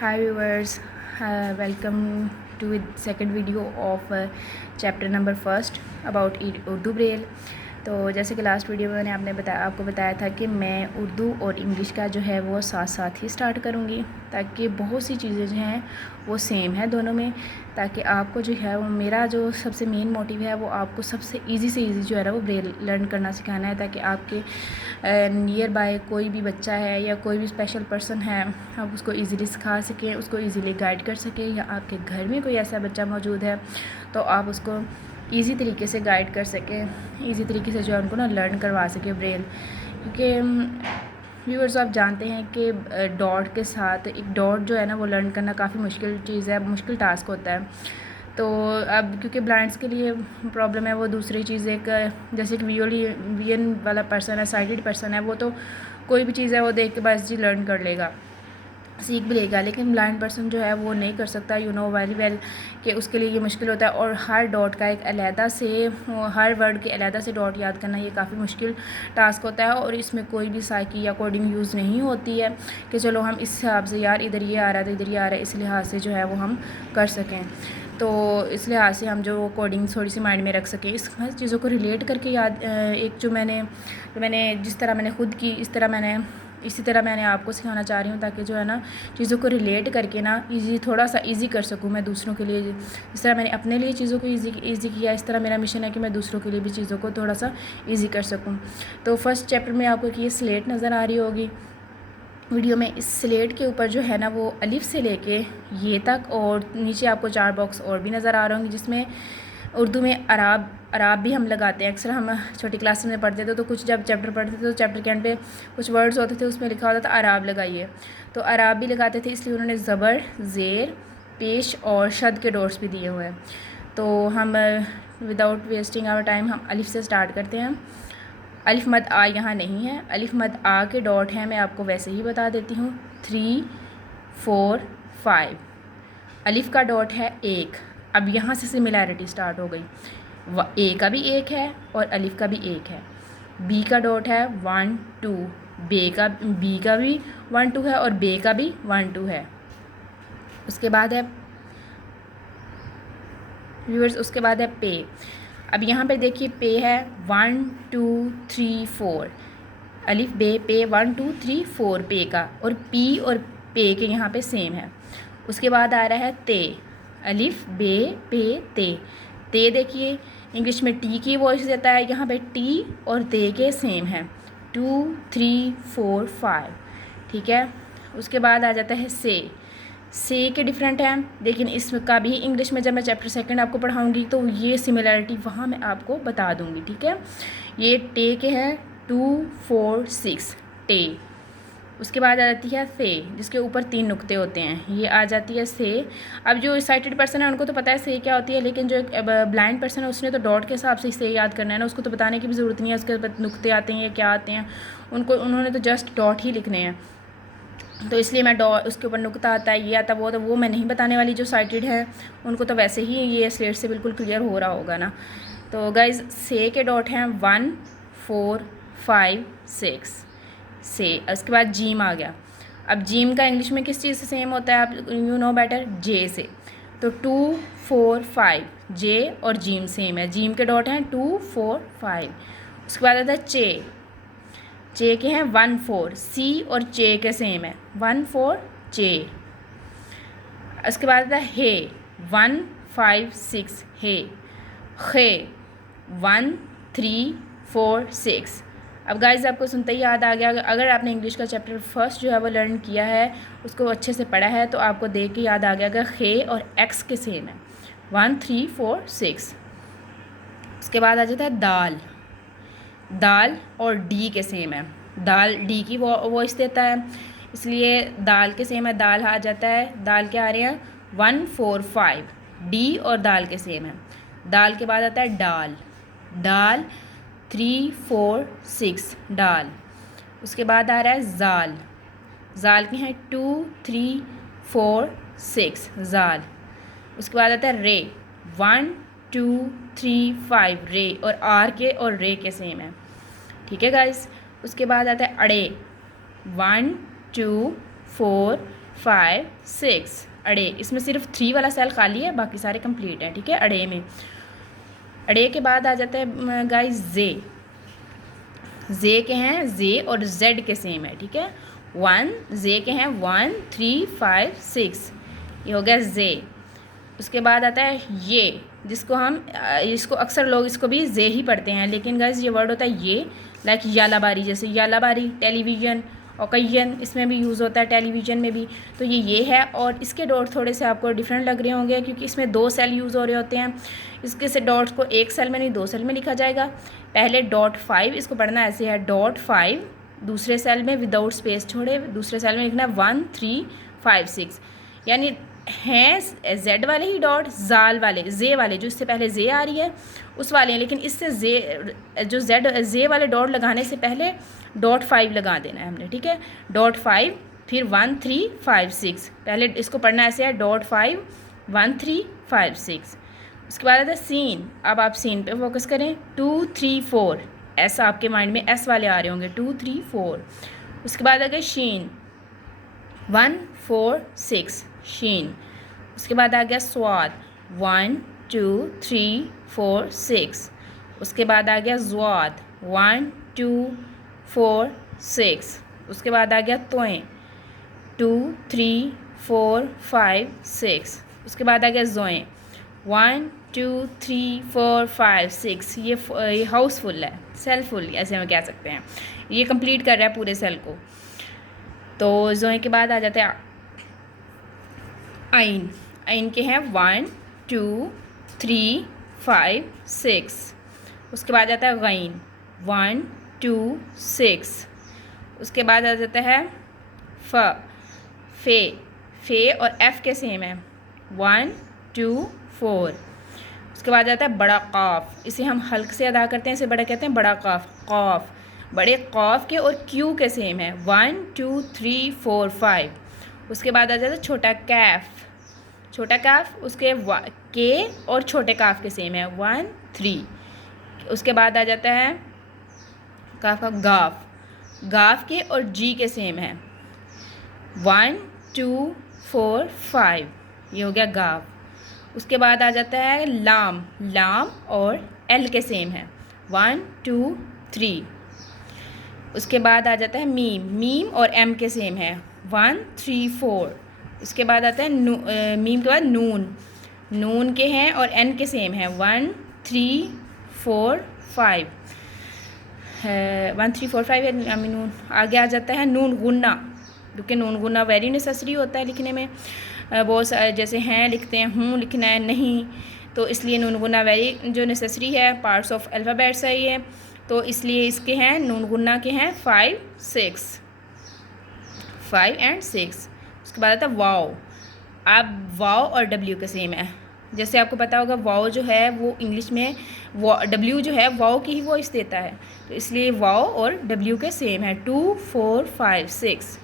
Hi viewers, welcome to second video of chapter number first about Urdu Braille. तो जैसे कि last video में मैंने आपको बताया था कि मैं उर्दू और इंग्लिश का जो है वो साथ साथ ही स्टार्ट करूँगी, ताकि बहुत सी चीज़ें जो हैं वो सेम है दोनों में, ताकि आपको जो है वो मेरा जो सबसे मेन मोटिव है वो आपको सबसे इजी से इजी जो है ना वो ब्रेल लर्न करना सिखाना है, ताकि आपके नियर बाय कोई भी बच्चा है या कोई भी स्पेशल पर्सन है आप उसको इजीली सिखा सकें, उसको इजीली गाइड कर सकें, या आपके घर में कोई ऐसा बच्चा मौजूद है तो आप उसको इजी तरीके से गाइड कर सकें, इजी तरीके से जो है उनको ना लर्न करवा सकें ब्रेल। क्योंकि व्यूअर्स आप जानते हैं कि डॉट के साथ एक डॉट जो है ना वो लर्न करना काफ़ी मुश्किल चीज़ है, मुश्किल टास्क होता है। तो अब क्योंकि ब्लाइंड्स के लिए प्रॉब्लम है, वो दूसरी चीज़ एक जैसे कि विजन वाला पर्सन है, साइटेड पर्सन है, वो तो कोई भी चीज़ है वो देख के बस जी लर्न कर लेगा, सीख भी लेगा। लेकिन ब्लाइंड पर्सन जो है वो नहीं कर सकता, यू नो वेरी वेल कि उसके लिए ये मुश्किल होता है। और हर डॉट का एक अलहदा से, हर वर्ड के अलहदा से डॉट याद करना ये काफ़ी मुश्किल टास्क होता है। और इसमें कोई भी साइकी या कोडिंग यूज़ नहीं होती है कि चलो हम इस हिसाब से यार इधर ये आ रहा है तो इधर ये आ रहा है, इस लिहाज से जो है वो हम कर सकें। तो इस लिहाज से हम जो कोडिंग थोड़ी सी माइंड में रख सकें, इस चीज़ों को रिलेट करके याद एक जो मैंने जिस तरह मैंने खुद की इसी तरह मैंने आपको सिखाना चाह रही हूँ, ताकि जो है ना चीज़ों को रिलेट करके ना थोड़ा सा इजी कर सकूँ मैं दूसरों के लिए। इस तरह मैंने अपने लिए चीज़ों को इजी किया, इस तरह मेरा मिशन है कि मैं दूसरों के लिए भी चीज़ों को थोड़ा सा इजी कर सकूँ। तो फर्स्ट चैप्टर में आपको ये स्लेट नज़र आ रही होगी वीडियो में। इस स्लेट के ऊपर जो है ना वो अलिफ से लेके ये तक, और नीचे आपको 4 बॉक्स और भी नज़र आ रहे होंगे, जिसमें उर्दू में अराब भी हम लगाते हैं। अक्सर हम छोटी क्लास में पढ़ते थे तो कुछ जब चैप्टर पढ़ते थे तो चैप्टर के एंड पे कुछ वर्ड्स होते थे, उसमें लिखा होता था अराब लगाइए, तो अराब भी लगाते थे। इसलिए उन्होंने ज़बर, ज़ेर, पेश और शद के डॉट्स भी दिए हुए हैं। तो हम विदाउट वेस्टिंग आवर टाइम हम अलिफ से स्टार्ट करते हैं। अलिफ मद आ यहाँ नहीं है, अलिफ मद आ के डॉट हैं, मैं आपको वैसे ही बता देती हूँ। 3, 4, 5 अलिफ का डॉट है 1। अब यहाँ से सिमिलैरिटी स्टार्ट हो गई, ए का भी 1 है और अलिफ का भी 1 है। बी का डॉट है 1, 2, बी का भी 1, 2 है और बे का भी 1, 2 है। उसके बाद है व्यूअर्स, उसके बाद है पे। अब यहाँ पे देखिए पे है 1, 2, 3, 4 अलिफ बे पे 1, 2, 3, 4 पे का, और पी और पे के यहाँ पे सेम है। उसके बाद आ रहा है ते, अलिफ बे पे ते देखिए इंग्लिश में टी की वॉइस देता है, यहाँ पे टी और ते के सेम है। 2, 3, 4, 5 ठीक है। उसके बाद आ जाता है से के डिफरेंट हैं, लेकिन इसका भी इंग्लिश में जब मैं चैप्टर सेकंड आपको पढ़ाऊंगी तो ये सिमिलरिटी वहाँ मैं आपको बता दूंगी, ठीक है। ये टे के हैं 2, 4, 6 टे। उसके बाद आ जाती है से, जिसके ऊपर 3 नुक्ते होते हैं, ये आ जाती है से। अब जो साइटेड पर्सन है उनको तो पता है से क्या होती है, लेकिन जो एक ब्लाइंड पर्सन है उसने तो डॉट के हिसाब से से याद करना है ना, उसको तो बताने की भी ज़रूरत नहीं है उसके नुक्ते आते हैं या क्या आते हैं, उन्होंने तो जस्ट डॉट ही लिखने हैं। तो इसलिए मैं उसके ऊपर नुक्ता आता है, ये आता है, वो तो वो मैं नहीं बताने वाली। जो साइटेड है उनको तो वैसे ही ये स्लेट से बिल्कुल क्लियर हो रहा होगा ना। तो गाइज से के डॉट हैं 1, 4, 5, 6 से। उसके बाद जीम आ गया। अब जीम का इंग्लिश में किस चीज़ से सेम होता है, आप यू नो बेटर, जे से। तो 2, 4, 5 जे और जीम सेम है, जीम के डॉट हैं 2, 4, 5। उसके बाद आता है चे के हैं 1, 4 सी और चे के सेम है 1, 4 चे। उसके बाद आता है हे 1, 5, 6 हे 1, 3, 4, 6। अब गाइज आपको सुनते ही याद आ गया, अगर आपने इंग्लिश का चैप्टर फर्स्ट जो है वो लर्न किया है, उसको अच्छे से पढ़ा है, तो आपको देख के याद आ गया अगर खे और एक्स के सेम है 1, 3, 4, 6। उसके बाद आ जाता है दाल और डी के सेम है, दाल डी की वॉइस देता है, इसलिए दाल के सेम है, दाल आ जाता है। दाल के आ रहे हैं 1, 4, 5 डी और दाल के सेम है। दाल के बाद आता है दाल 3, 4, 6 दाल। उसके बाद आ रहा है जाल के हैं 2, 3, 4, 6 जाल। उसके बाद आता है रे 1, 2, 3, 5 रे, और आर के और रे के सेम है, ठीक है गाइस। उसके बाद आता है अड़े 1, 2, 4, 5 6 अड़े, इसमें सिर्फ 3 वाला सेल खाली है, बाकी सारे कंप्लीट हैं, ठीक है। अड़े में, अड़े के बाद आ जाता है गाइस जे। जे के हैं जे और जेड के सेम है, ठीक है। 1 जे के हैं 1 3 5 6, ये हो गया जे। उसके बाद आता है ये, जिसको हम इसको अक्सर लोग इसको भी जे ही पढ़ते हैं, लेकिन गाइस ये वर्ड होता है ये, लाइक यालाबारी, जैसे यालाबारी टेलीविज़न, ओकयन इसमें भी यूज़ होता है, टेलीविज़न में भी। तो ये है, और इसके डॉट थोड़े से आपको डिफरेंट लग रहे होंगे क्योंकि इसमें 2 सेल यूज़ हो रहे होते हैं। इसके से डॉट्स को एक सेल में नहीं 2 सेल में लिखा जाएगा। पहले .5 इसको पढ़ना ऐसे है, .5 दूसरे सेल में विदाउट स्पेस छोड़े दूसरे सेल में लिखना है 1 3 5 6, यानी हैं जेड वाले ही डॉट, जाल वाले जे वाले जो इससे पहले जे आ रही है उस वाले हैं, लेकिन इससे जे जो जेड जे वाले डॉट लगाने से पहले .5 लगा देना है हमने, ठीक है। .5 फिर 1 3 5 6, पहले इसको पढ़ना ऐसे है .5 1 3 5 6। उसके बाद आता है सीन। अब आप सीन पे फोकस करें, 2 3 4, ऐसा आपके माइंड में एस वाले आ रहे होंगे, 2 3 4। उसके बाद आ गया शीन, 1 4 6 शीन। उसके बाद आ गया स्वाद, 1 2 3 4 6। उसके बाद आ गया ज़्वाद, 1 2 4 6। उसके बाद आ गया तोएं, 2 3 4 5 6। उसके बाद आ गया ज़ोएं, 1 2 3 4 5 6। ये हाउसफुल है, सेलफुल ऐसे हम कह सकते हैं, ये कंप्लीट कर रहा है पूरे सेल को। तो ज़ोएं के बाद आ जाता है आइन। आइन के हैं 1 2 3 5 6। उसके बाद आता है गैन, 1 2 6। उसके बाद आ जाता है फे। फे और एफ़ के सेम है, 1 2 4। उसके बाद आता है बड़ा काफ, इसे हम हल्क से अदा करते हैं, इसे बड़ा कहते हैं बड़ा काफ। काफ बड़े काफ के और क्यू के सेम है, 1 2 3 4 5। उसके बाद आ जाता है छोटा कैफ। छोटा काफ उसके के और छोटे काफ के सेम है, 1 3। उसके बाद आ जाता है काफ का गाफ। गाफ के और जी के सेम है, 1 2 4 5, ये हो गया गाफ। उसके बाद आ जाता है लाम। लाम और एल के सेम है, 1 2 3। उसके बाद आ जाता है मीम। मीम और एम के सेम है, 1 3 4। उसके बाद आता है मीम के बाद नून। नून के हैं और एन के सेम है, 1 3 4 5 है, 1 3 4 5 है नून। आगे आ जाता है नून गुन्ना, क्योंकि नून गुन्ना वेरी नेसेसरी होता है लिखने में। बहुत जैसे हैं लिखते हैं, हूँ लिखना है नहीं, तो इसलिए नून गुन्ना वेरी जो नेसेसरी है, पार्ट्स ऑफ अल्फ़ाबेट्स है ये, तो इसलिए इसके हैं नून गुन्ना के हैं 5 6, 5 एंड 6। उसके बाद आता है वाव। अब वाव और डब्ल्यू के सेम है, जैसे आपको पता होगा वाव जो है वो इंग्लिश में डब्ल्यू जो है वाव की ही वॉइस देता है, तो इसलिए वाव और डब्ल्यू के सेम है, 2 4 5 6।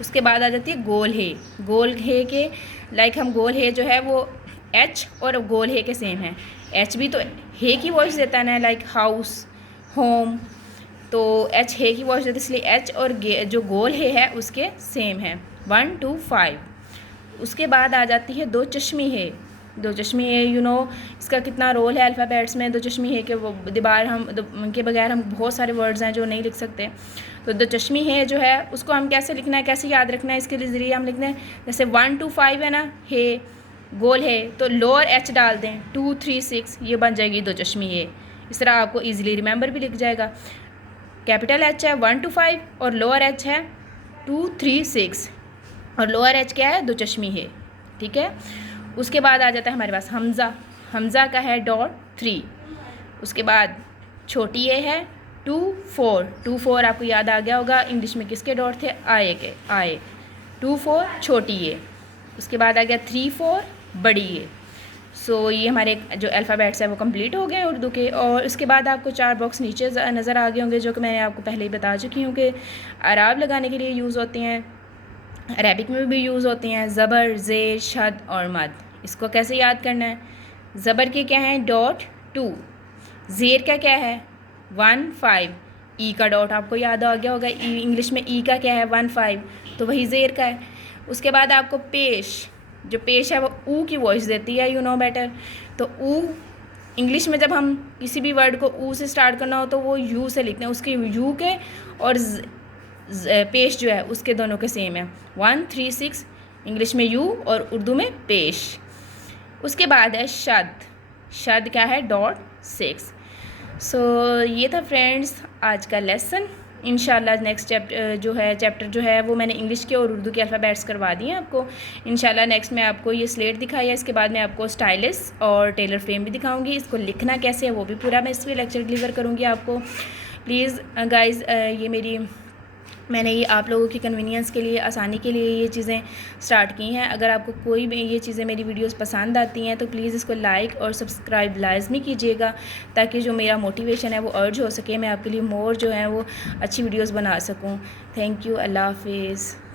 उसके बाद आ जाती है गोल हे। गोल हे के लाइक हम गोल हे जो है वो एच और गोल हे के सेम है। एच भी तो हे की वॉइस देता है ना, लाइक हाउस होम, तो एच हे की वॉइस देता है, इसलिए एच और जो गोल हे है उसके सेम है, 1 2 5। उसके बाद आ जाती है दो चश्मी है। दो चश्मी है, यू नो इसका कितना रोल है अल्फ़ाबेट्स में। दो चश्मी है कि वो दीवार हम उनके बगैर हम बहुत सारे वर्ड्स हैं जो नहीं लिख सकते। तो दो चश्मी है जो है उसको हम कैसे लिखना है, कैसे याद रखना है, इसके ज़रिए हम लिखते हैं जैसे 1 2 5 है ना, है गोल है तो लोअर एच डाल दें, 2 3 6, ये बन जाएगी दो चश्मी है। इस तरह आपको ईजिली रिमेंबर भी लिख जाएगा। कैपिटल एच है 1 2 5 और लोअर एच है 2 3 6 और लोअर एच क्या है, दो चश्मी है, ठीक है। उसके बाद आ जाता है हमारे पास हमज़ा। हमज़ा का है .3। उसके बाद छोटी ए है 2 4। 2 4 आपको याद आ गया होगा इंग्लिश में किसके डॉट थे, आए के, आए। 2 4 छोटी ए। उसके बाद आ गया 3 4 बड़ी ए। सो ये हमारे जो अल्फ़ाबेट्स हैं वो कंप्लीट हो गए उर्दू के। और इसके बाद आपको 4 बॉक्स नीचे नज़र आ गए होंगे जो कि मैंने आपको पहले ही बता चुकी हूँ कि अराब लगाने के लिए यूज़ होती हैं, अरेबिक में भी यूज़ होती हैं, ज़बर ज़ेर शद और मद। इसको कैसे याद करना है, ज़बर के क्या हैं .2, ज़ेर का क्या है 1 5, ई का डॉट आपको याद आ गया होगा, ई इंग्लिश में ई का क्या है 1 5, तो वही ज़ेर का है। उसके बाद आपको पेश, जो पेश है वो ऊ की वॉइस देती है, यू नो बेटर। तो ऊ इंग्लिश में जब हम किसी भी वर्ड को ऊ से स्टार्ट करना हो तो वो यू से लिखते हैं, उसके यू के और पेश जो है उसके दोनों के सेम है, 1 3 6 इंग्लिश में यू और उर्दू में पेश। उसके बाद है शद, शद क्या है .6। सो ये था फ्रेंड्स आज का लेसन। इंशाल्लाह नेक्स्ट चैप्टर जो है वो मैंने इंग्लिश के और उर्दू के अल्फ़ाबेट्स करवा दिए हैं आपको। इंशाल्लाह नेक्स्ट मैं आपको ये स्लेट दिखाई है, इसके बाद मैं आपको स्टाइलिस और टेलर फ्रेम भी दिखाऊंगी। इसको लिखना कैसे है वो भी पूरा मैं इस पर लेक्चर डिलीवर करूँगी आपको। प्लीज़ गाइज़ मैंने ये आप लोगों की कन्वीनियंस के लिए, आसानी के लिए ये चीज़ें स्टार्ट की हैं। अगर आपको कोई भी ये चीज़ें मेरी वीडियोस पसंद आती हैं तो प्लीज़ इसको लाइक और सब्सक्राइब लाजमी कीजिएगा, ताकि जो मेरा मोटिवेशन है वो अर्ज हो सके, मैं आपके लिए मोर जो है वो अच्छी वीडियोस बना सकूं। थैंक यू, अल्लाह हाफिज़।